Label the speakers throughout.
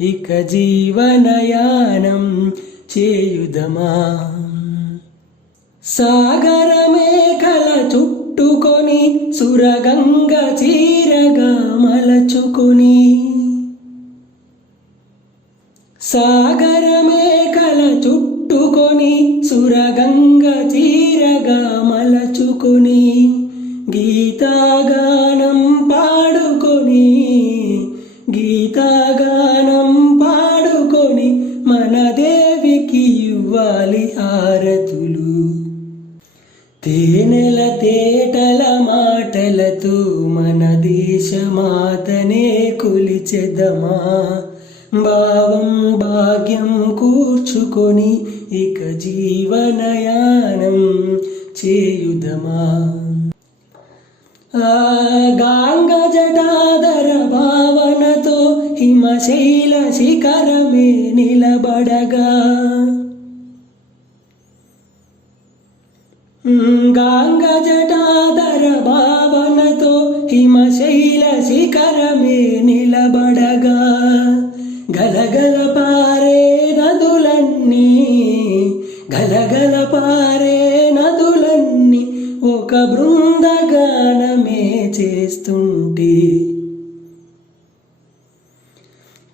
Speaker 1: ఇక జీవనయానం చేయుదమా? సాగరమే కల చుట్టుకొని సురగంగ చీరగా మలచుకొని. సాగరమే కల చుట్టుకొని సురగంగ చీరగా మలచుకొని గీతాగానం పాడుకొని. గీతగానం పాడుకొని మన దేవికి ఇవ్వాలి హారతులు తేనెల తేటల మాటలతో మన దేశమాతనే కొలిచెదమా? భావం భాగ్యం కూర్చుకొని ఇక జీవనయానం చేయుదమా? ఆ శైల శిఖరమే నిలబడగా. గాంగ జటాధర భావనతో హిమశైల శిఖరమే నిలబడగా. గలగల పారే నదులన్నీ గలగల పారే నదులన్నీ ఒక బృందగానమే చేస్తుంటే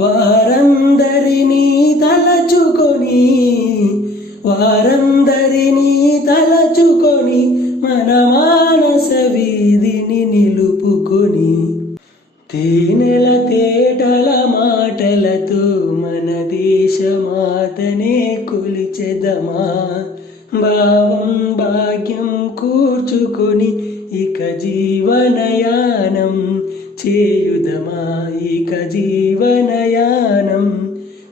Speaker 1: వారందరినీ తలచుకొని వారందరినీ తలచుకొని మన మానస వీధిని నిలుపుకొని తేనెల తేటల మాటలతో మన దేశమాతనే కొలిచెదమా? భావం భాగ్యం కూర్చుకొని ఇక జీవనయానం చేయుదమా ఇక జీవనయానం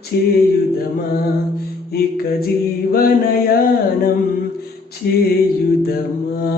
Speaker 1: చేయుదమా ఇక జీవనయానం చేయుదమా